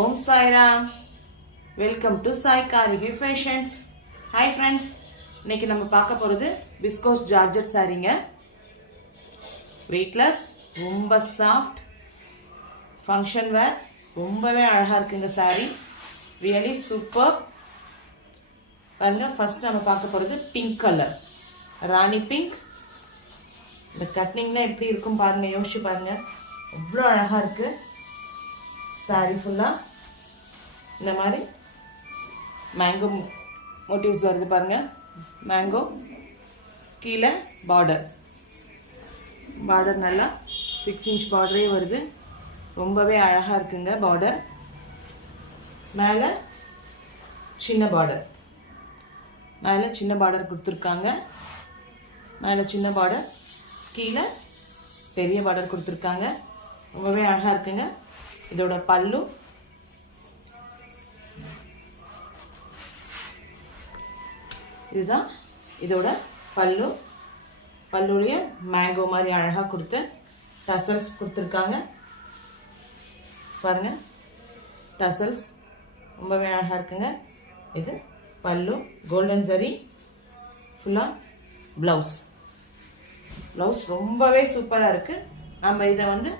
Om Sairam. Welcome to Sai Karigai fashions. Hi friends, இன்னைக்கு நம்ம பார்க்க போகிறது விஸ்கோஸ் ஜார்ஜெட் சாரீங்க. வெயிட்லெஸ், ரொம்ப சாஃப்ட், ஃபங்க்ஷன் வேர், ரொம்பவே அழகாக இருக்குங்க சாரீ. Really super. பாருங்க, ஃபர்ஸ்ட் நம்ம பார்க்க போகிறது பிங்க் கலர், ராணி பிங்க். இந்த கட்னிங்னா எப்படி இருக்கும் பாருங்க, யோசிச்சு பாருங்க. அவ்வளோ அழகாக இருக்கு சாரி ஃபுல்லாக. இந்த மாதிரி மேங்கோ மோட்டிவ்ஸ் வருது பாருங்க. மேங்கோ கீழே பார்டர் நல்லா 6 inch பார்டரே வருது. ரொம்பவே அழகாக இருக்குங்க பார்டர். மேலே சின்ன பார்டர், மேலே சின்ன பார்டர் கொடுத்துருக்காங்க. மேலே சின்ன பார்டர், கீழே பெரிய பார்டர் கொடுத்துருக்காங்க. ரொம்பவே அழகாக இருக்குங்க. இதோட பல்லு, இதுதான் இதோட பல்லு. பல்லுடைய மேங்கோ மாதிரி அழகாக கொடுத்து டசல்ஸ் கொடுத்துருக்காங்க பாருங்க. டசல்ஸ் ரொம்பவே அழகாக இருக்குங்க. இது பல்லு, கோல்டன் ஜரி ஃபுல்லாக. ப்ளவுஸ் ரொம்பவே சூப்பராக இருக்குது. நம்ம இதை வந்து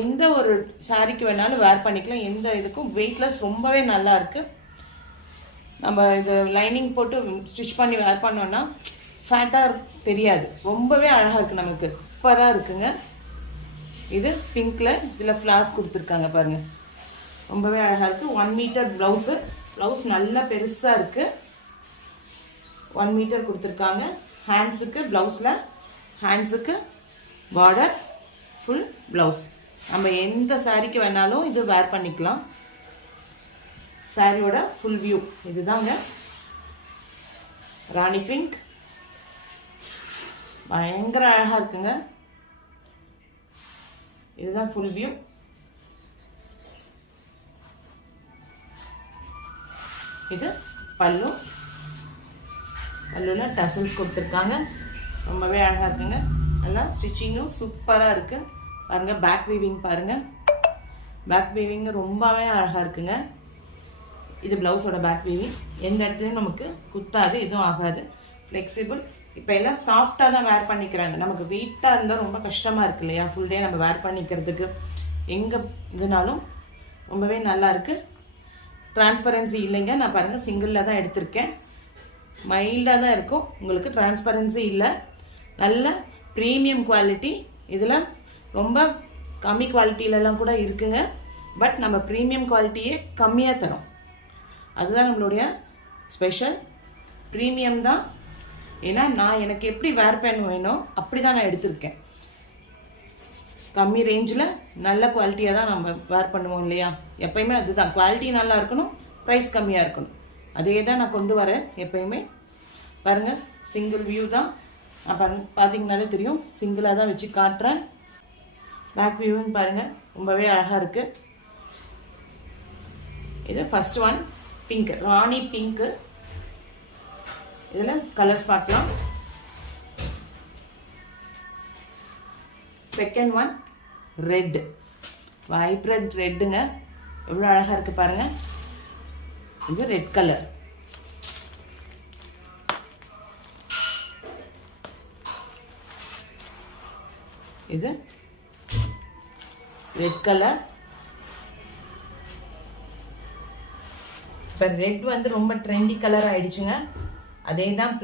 எந்த ஒரு சாரிக்கு வேணாலும் வேர் பண்ணிக்கலாம். எந்த இதுக்கும் வெயிட்லெஸ், ரொம்பவே நல்லா இருக்குது. நம்ம இது லைனிங் போட்டு ஸ்டிச் பண்ணி வேர் பண்ணோன்னா ஃபேட்டாக தெரியாது. ரொம்பவே அழகாக இருக்குது, நமக்கு சூப்பராக இருக்குங்க. இது பிங்க்கில், இதில் ஃப்ளாஸ் கொடுத்துருக்காங்க பாருங்கள். ரொம்பவே அழகாக இருக்குது. 1 meter ப்ளவுஸு. ப்ளவுஸ் நல்லா பெருசாக இருக்குது. 1 meter கொடுத்துருக்காங்க. ஹேண்ட்ஸுக்கு, ப்ளவுஸில் ஹேண்ட்ஸுக்கு பார்டர், ஃபுல் ப்ளவுஸ். நம்ம எந்த சாரிக்கு வேணாலும் இது வேர் பண்ணிக்கலாம். சாரியோட ஃபுல் வியூ இதுதாங்க. ராணி பிங்க் பயங்கர அழகாக இருக்குங்க. இதுதான் ஃபுல் வியூ. இது பல்லு. பல்லுல டசல்ஸ் கொடுத்துருக்காங்க. ரொம்பவே அழகாக இருக்குங்க. நல்லா ஸ்டிச்சிங்கும் சூப்பராக இருக்குது பாருங்க. பேக் வீவிங் பாருங்க. பேக் வீவிங் ரொம்பவே அழகாக இருக்குங்க. இது ப்ளவுஸோட பேக் வீவிங். எந்த இடத்துலையும் நமக்கு குத்தாது, எதுவும் ஆகாது. ஃப்ளெக்சிபிள். இப்போ எல்லாம் சாஃப்டாக தான் வேர் பண்ணிக்கிறாங்க. நமக்கு வெயிட்டாக இருந்தால் ரொம்ப கஷ்டமாக இருக்கு இல்லையா, ஃபுல் டே நம்ம வேர் பண்ணிக்கிறதுக்கு. எங்கே இதுனாலும் ரொம்பவே நல்லா இருக்குது. டிரான்ஸ்பரன்சி இல்லைங்க. நான் பாருங்கள் சிங்கிளில் தான் எடுத்திருக்கேன். மைல்டாக தான் இருக்கும், உங்களுக்கு டிரான்ஸ்பரன்சி இல்லை. நல்ல ப்ரீமியம் குவாலிட்டி. இதில் ரொம்ப கம்மி குவாலிட்டியிலலாம் கூட இருக்குங்க. பட் நம்ம ப்ரீமியம் குவாலிட்டியே கம்மியாக தரோம். அதுதான் நம்மளுடைய ஸ்பெஷல். ப்ரீமியம் தான். ஏன்னா நான் எனக்கு எப்படி வேர் பண்ண வேணும் அப்படி தான் நான் எடுத்திருக்கேன். கம்மி ரேஞ்சில் நல்ல குவாலிட்டியாக தான் நம்ம வேர் பண்ணுவோம் இல்லையா. எப்பயுமே அதுதான், குவாலிட்டி நல்லா இருக்கணும், ப்ரைஸ் கம்மியாக இருக்கணும். அதே தான் நான் கொண்டு வரேன் எப்பயுமே. பாருங்கள், சிங்கிள் வியூ தான். நான் பார்த்தீங்கன்னாலே தெரியும், சிங்கிளாக தான் வச்சு காட்டுறேன். பேக் வியூன்னு பாருங்கள், ரொம்பவே அழகாக இருக்குது. இது first one pink, Rani pink. இதில் கலர்ஸ் பார்க்கலாம். செகண்ட் ஒன் ரெட், வைப்ரண்ட் ரெட்டுங்க. எவ்வளோ அழகாக இருக்குது பாருங்கள். இது ரெட் கலர். இது ரெட் கலர். இப்போ ரெட் வந்து ரொம்ப ட்ரெண்டி கலர் ஆயிடுச்சுங்க. அதே தான்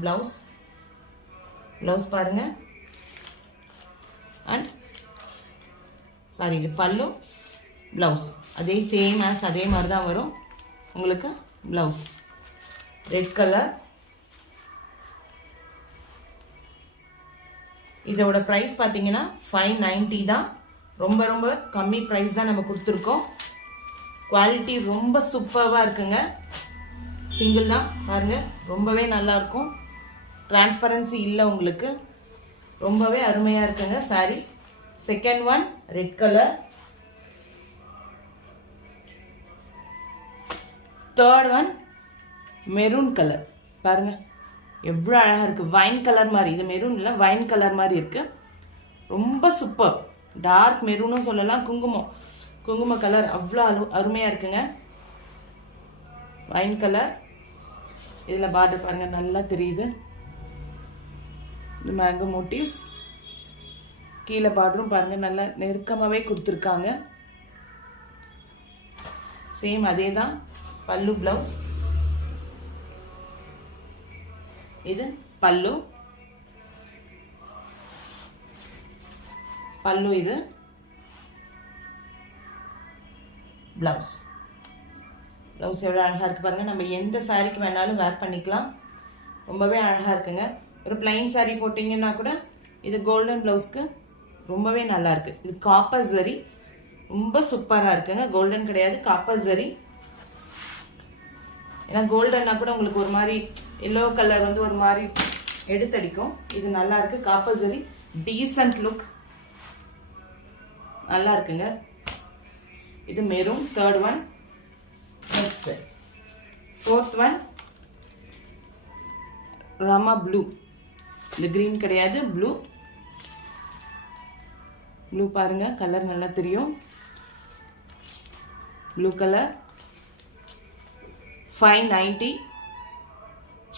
ப்ளவுஸ் பாருங்க. அண்ட் சாரி, இது பல்லு, ப்ளவுஸ் அதே சேம் ஆஸ் அதே மாதிரி தான் வரும் உங்களுக்கு. Blouse red colour. இதோட ப்ரைஸ் பார்த்தீங்கன்னா 590 தான். ரொம்ப ரொம்ப கம்மி ப்ரைஸ் தான் நம்ம கொடுத்துருக்கோம். குவாலிட்டி ரொம்ப சூப்பராக இருக்குங்க. சிங்கிள் தான் பாருங்க, ரொம்பவே நல்லா இருக்கும். டிரான்ஸ்பரன்சி இல்லை உங்களுக்கு. ரொம்பவே அருமையாக இருக்குங்க sorry. Second one red colour. Third one maroon colour. பாருங்க எவ்வளோ அழகாக இருக்குது. வைன் கலர் மாதிரி. இது மெரூன் இல்லை, வைன் கலர் மாதிரி இருக்குது. ரொம்ப சூப்பர். டார்க் மெரூனும் சொல்லலாம், குங்கும கலர் அவ்வளோ அருமையாக இருக்குங்க. Wine colour. இதில் பார்டர் பாருங்கள் நல்லா தெரியுது. இந்த மேங்கோ மோட்டிவ்ஸ். கீழே பார்டரும் பாருங்கள் நல்லா நெருக்கமாகவே கொடுத்துருக்காங்க. சேம் அதே தான் பல்லு ப்ளவுஸ். இது பல்லு. பல்லு இது ப்ளவுஸ். ப்ளவுஸ் எவ்வளோ அழகாக இருக்குது பாருங்கள். நம்ம எந்த சாரீக்கு வேணாலும் வேர் பண்ணிக்கலாம். ரொம்பவே அழகாக இருக்குங்க. ஒரு பிளைன் சாரீ போட்டிங்கன்னா கூட இது கோல்டன் ப்ளவுஸ்க்கு ரொம்பவே நல்லா இருக்குது. இது காப்பர் ஜரி, ரொம்ப சூப்பராக இருக்குங்க. கோல்டன் கிடையாது, காப்பர் ஜரி. ஏன்னா கோல்டன்னா கூட உங்களுக்கு ஒரு மாதிரி எல்லோ கலர் வந்து ஒரு மாதிரி எடுத்தடிக்கும். இது நல்லா இருக்குது. காப்பர் ஜரி, டீசன்ட் லுக், நல்லா இருக்குங்க. இது maroon, third one. Next fourth one Rama blue. இந்த கிரீன் கிடையாது, ப்ளூ. ப்ளூ பாருங்க, கலர் நல்லா தெரியும். ப்ளூ கலர் 590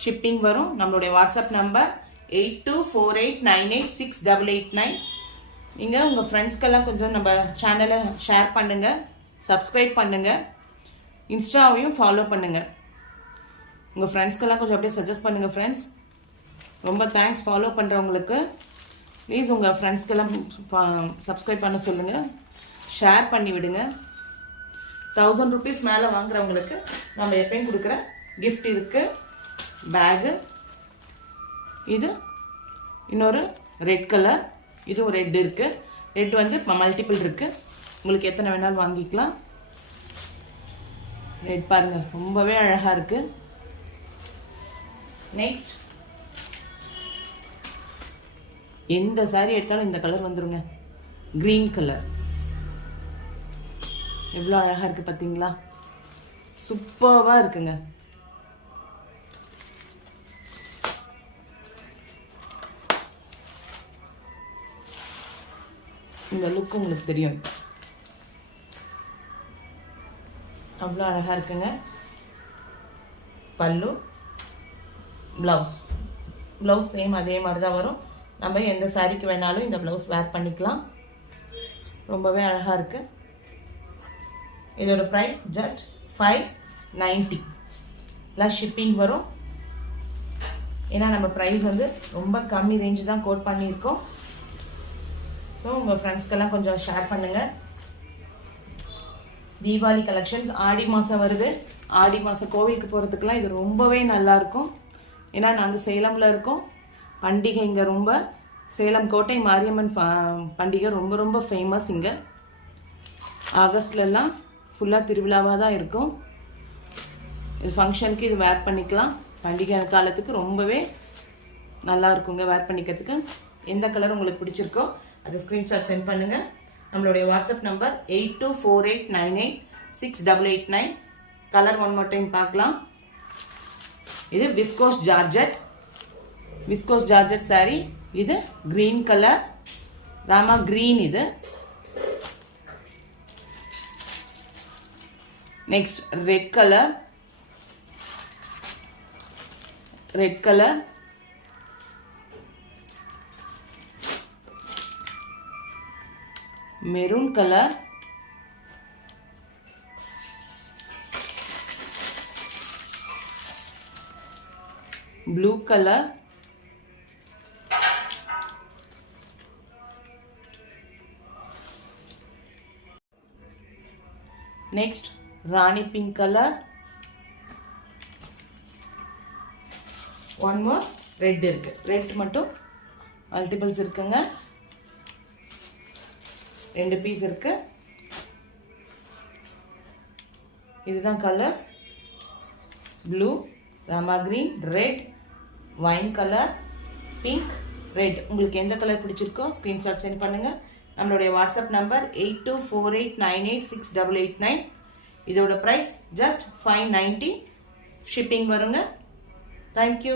ஷிப்பிங் வரும். நம்மளுடைய வாட்ஸ்அப் நம்பர் 8248986889. நீங்கள் உங்கள் ஃப்ரெண்ட்ஸ்க்கெல்லாம் கொஞ்சம் நம்ம சேனலை ஷேர் பண்ணுங்கள், சப்ஸ்கிரைப் பண்ணுங்கள், இன்ஸ்டாவையும் ஃபாலோ பண்ணுங்கள். உங்கள் ஃப்ரெண்ட்ஸ்க்கெல்லாம் கொஞ்சம் அப்படியே சஜஸ்ட் பண்ணுங்கள் ஃப்ரெண்ட்ஸ். ரொம்ப தேங்க்ஸ் ஃபாலோ பண்ணுறவங்களுக்கு. ப்ளீஸ் உங்கள் ஃப்ரெண்ட்ஸ்க்கெல்லாம் சப்ஸ்கிரைப் பண்ண சொல்லுங்கள், ஷேர் பண்ணி விடுங்க. 1000 rupees மேலே வாங்குறவங்களுக்கு நம்ம எப்பயும் கொடுக்குற கிஃப்ட் இருக்குது. பேகு. இது இன்னொரு ரெட் கலர். இதுவும் ரெட் இருக்குது. ரெட் வந்து மல்டிபிள் இருக்குது. உங்களுக்கு எத்தனை வேணாலும் வாங்கிக்கலாம். ரெட் பாருங்கள் ரொம்பவே அழகாக இருக்குது. நெக்ஸ்ட் எந்த சாரீ எடுத்தாலும் இந்த கலர் வந்துருங்க. கிரீன் கலர் எவ்வளோ அழகாக இருக்குது பார்த்தீங்களா? சூப்பராக இருக்குங்க. இந்த லுக் உங்களுக்கு தெரியும். அவ்வளோ அழகாக இருக்குங்க. பல்லு, ப்ளவுஸ். ப்ளவுஸ் சேம் அதே மாதிரி தான் வரும். நம்ம எந்த சாரீக்கு வேணாலும் இந்த ப்ளவுஸ் வேர் பண்ணிக்கலாம். ரொம்பவே அழகாக இருக்குது. இதோட ப்ரைஸ் ஜஸ்ட் 590 ப்ளஸ் ஷிப்பிங் வரும். ஏன்னா நம்ம ப்ரைஸ் வந்து ரொம்ப கம்மி ரேஞ்சு தான் கோட் பண்ணியிருக்கோம். ஸோ உங்கள் ஃப்ரெண்ட்ஸ்க்கெல்லாம் கொஞ்சம் ஷேர் பண்ணுங்கள். தீபாவளி கலெக்ஷன்ஸ் ஆடி மாதம் வருது. ஆடி மாதம் கோவிலுக்கு போகிறதுக்கெலாம் இது ரொம்பவே நல்லாயிருக்கும். ஏன்னா நாங்கள் சேலமில் இருக்கோம். பண்டிகை இங்கே ரொம்ப சேலம் கோட்டை மாரியம்மன் பண்டிகை ரொம்ப ரொம்ப ஃபேமஸ். இங்கே ஆகஸ்ட்லலாம் ஃபுல்லாக திருவிழாவாக தான் இருக்கும். இது ஃபங்க்ஷனுக்கு இது வேர் பண்ணிக்கலாம். பண்டிகை காலத்துக்கு ரொம்பவே நல்லா இருக்குங்க வேர் பண்ணிக்கிறதுக்கு. எந்த கலர் உங்களுக்கு பிடிச்சிருக்கோ அதை ஸ்க்ரீன்ஷாட் சென்ட் பண்ணுங்கள். நம்மளுடைய WhatsApp number 8248986889. Colour one more time பார்க்கலாம். இது viscose georgette. Viscose georgette saree. இது கிரீன் கலர், ராமா கிரீன். இது next red colour. Red colour, maroon colour, blue colour, next Rani pink colour. One more red இருக்கு. Red மட்டும் multiples இருக்குங்க. 2 piece இருக்கு. இதுதான் colours. Blue, Rama green, red, wine colour, pink, red. உங்களுக்கு எந்த colour பிடிச்சிருக்கோ ஸ்க்ரீன்ஷாட் சென்ட் பண்ணுங்க. நம்மளுடைய வாட்ஸ்அப் நம்பர் 8248986889. இதோட ப்ரைஸ் ஜஸ்ட் 590. ஷிப்பிங் வருங்க. தேங்க்யூ.